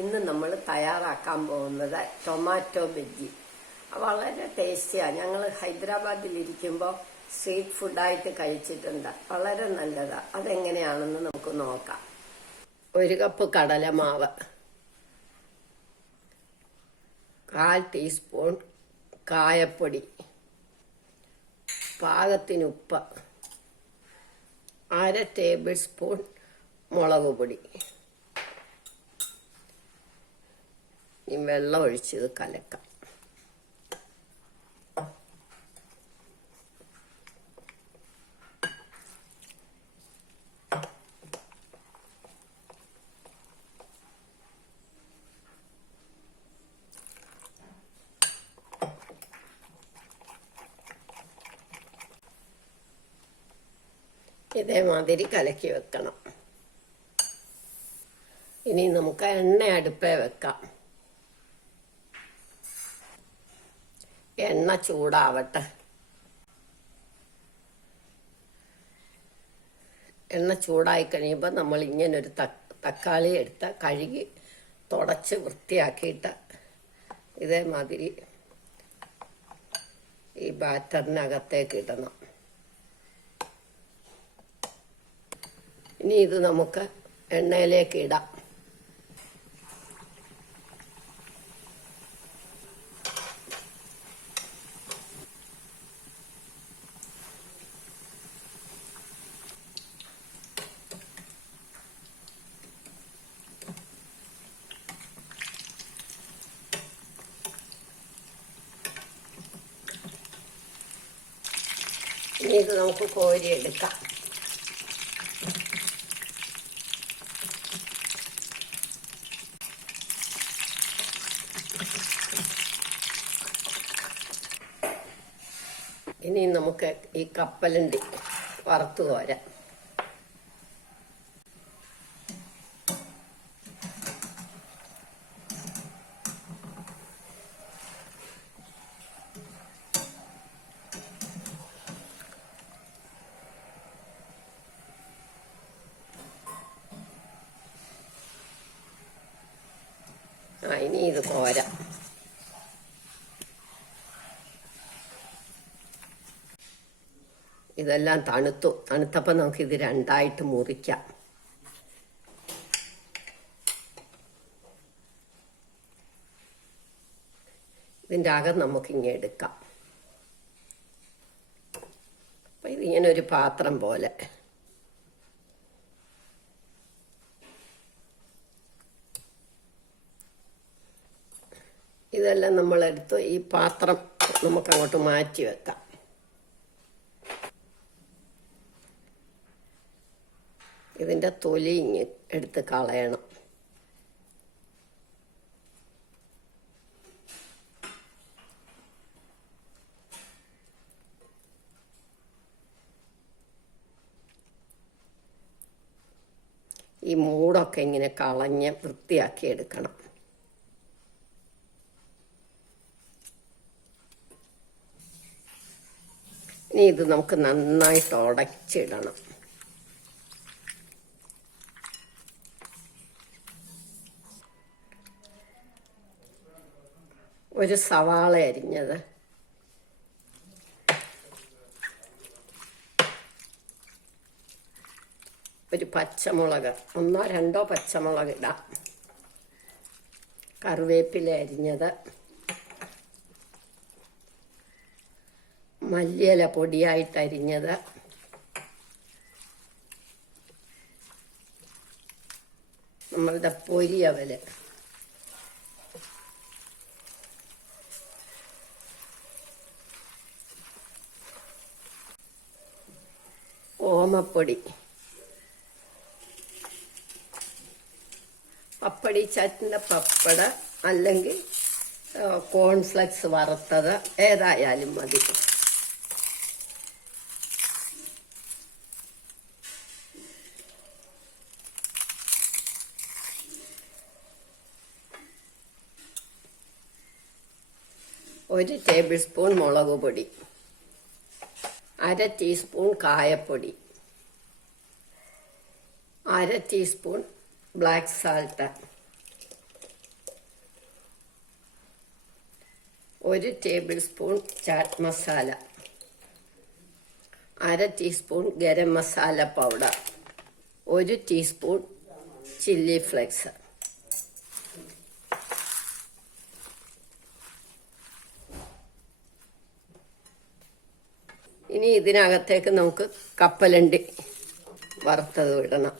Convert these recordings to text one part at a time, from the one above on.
ഇന്ന് നമ്മൾ തയ്യാറാക്കാൻ പോകുന്നത് ടൊമാറ്റോ ബജ്ജി. വളരെ ടേസ്റ്റിയാണ്. ഞങ്ങൾ ഹൈദരാബാദിലിരിക്കുമ്പോൾ സ്ട്രീറ്റ് ഫുഡായിട്ട് കഴിച്ചിട്ടുണ്ട്. വളരെ നല്ലതാണ്. അതെങ്ങനെയാണെന്ന് നമുക്ക് നോക്കാം. 1 കപ്പ് കടലമാവ്, 1/4 ടീസ്പൂൺ കായപ്പൊടി, പാകത്തിന് ഉപ്പ്, 1/2 ടേബിൾ സ്പൂൺ മുളക് പൊടി. വെള്ളം ഒഴിച്ചത് കലക്കാം. ഇതേമാതിരി കലക്കി വെക്കണം. ഇനി നമുക്ക് എണ്ണ അടുപ്പേ വെക്കാം. എണ്ണ ചൂടാവട്ടെ. എണ്ണ ചൂടായി കഴിയുമ്പോൾ നമ്മൾ ഇങ്ങനൊരു തക്കാളി എടുത്ത് കഴുകി തുടച്ച് വൃത്തിയാക്കിയിട്ട് ഇതേമാതിരി ഈ ബാറ്ററിനകത്തേക്ക് ഇടണം. ഇനി ഇത് നമുക്ക് എണ്ണയിലേക്ക് ഇടാം. ഇനി ഇത് നമുക്ക് കോരിയെടുക്കാം. ഇനി നമുക്ക് ഈ കപ്പലണ്ടി വറുത്ത് കോരാം. ഇനി ഇത് കോരാം. ഇതെല്ലാം തണുത്തപ്പോൾ നമുക്കിത് രണ്ടായിട്ട് മുറിക്കാം. ഇതിൻ്റെ അകം നമുക്കിങ്ങനെ എടുക്കാം. അപ്പം ഇതിങ്ങനെ ഒരു പാത്രം പോലെ. ഇതെല്ലാം നമ്മളെടുത്ത് ഈ പാത്രം നമുക്കങ്ങോട്ട് മാറ്റി വെക്കാം. ഇതിൻ്റെ തൊലി എടുത്ത് കളയണം. ഈ മൂടൊക്കെ ഇങ്ങനെ കളഞ്ഞ് വൃത്തിയാക്കി എടുക്കണം. ഇനി ഇത് നമുക്ക് നന്നായിട്ട് ഉടച്ചിടണം. ഒരു സവാള അരിഞ്ഞത്, ഒരു പച്ചമുളക്, 1-2 പച്ചമുളക് ഇടാം, കറിവേപ്പില അരിഞ്ഞത്, മല്ലിയില പൊടിയായിട്ട് അരിഞ്ഞത്, നമ്മളുടെ പൊരിയവല്, ഓമപ്പൊടി, പപ്പടി ചട്ടിൻ്റെ പപ്പട അല്ലെങ്കിൽ കോൺഫ്ലെക്സ് വറുത്തത് ഏതായാലും മതി. ഒരു ടേബിൾ സ്പൂൺ മുളക് പൊടി, 1/2 ടീസ്പൂൺ കായപ്പൊടി, 1/2 teaspoon black salt, 1 table spoon chat masala, 1/2 teaspoon garam masala powder, 1 teaspoon chilli flakes. ഇനി ഇതിനകത്തേക്ക് നമുക്ക് കപ്പലണ്ടി വറുത്തത് ഇടണം.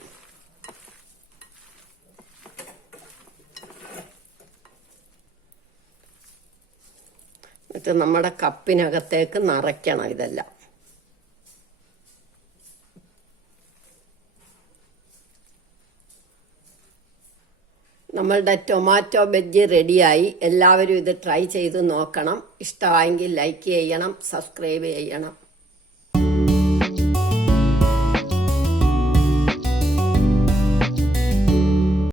എന്നിട്ട് നമ്മുടെ കപ്പിനകത്തേക്ക് നിറയ്ക്കണം ഇതെല്ലാം. നമ്മളുടെ ടൊമാറ്റോ ബജ്ജി റെഡിയായി. എല്ലാവരും ഇത് ട്രൈ ചെയ്ത് നോക്കണം. ഇഷ്ടമായെങ്കിൽ ലൈക്ക് ചെയ്യണം, സബ്സ്ക്രൈബ് ചെയ്യണം.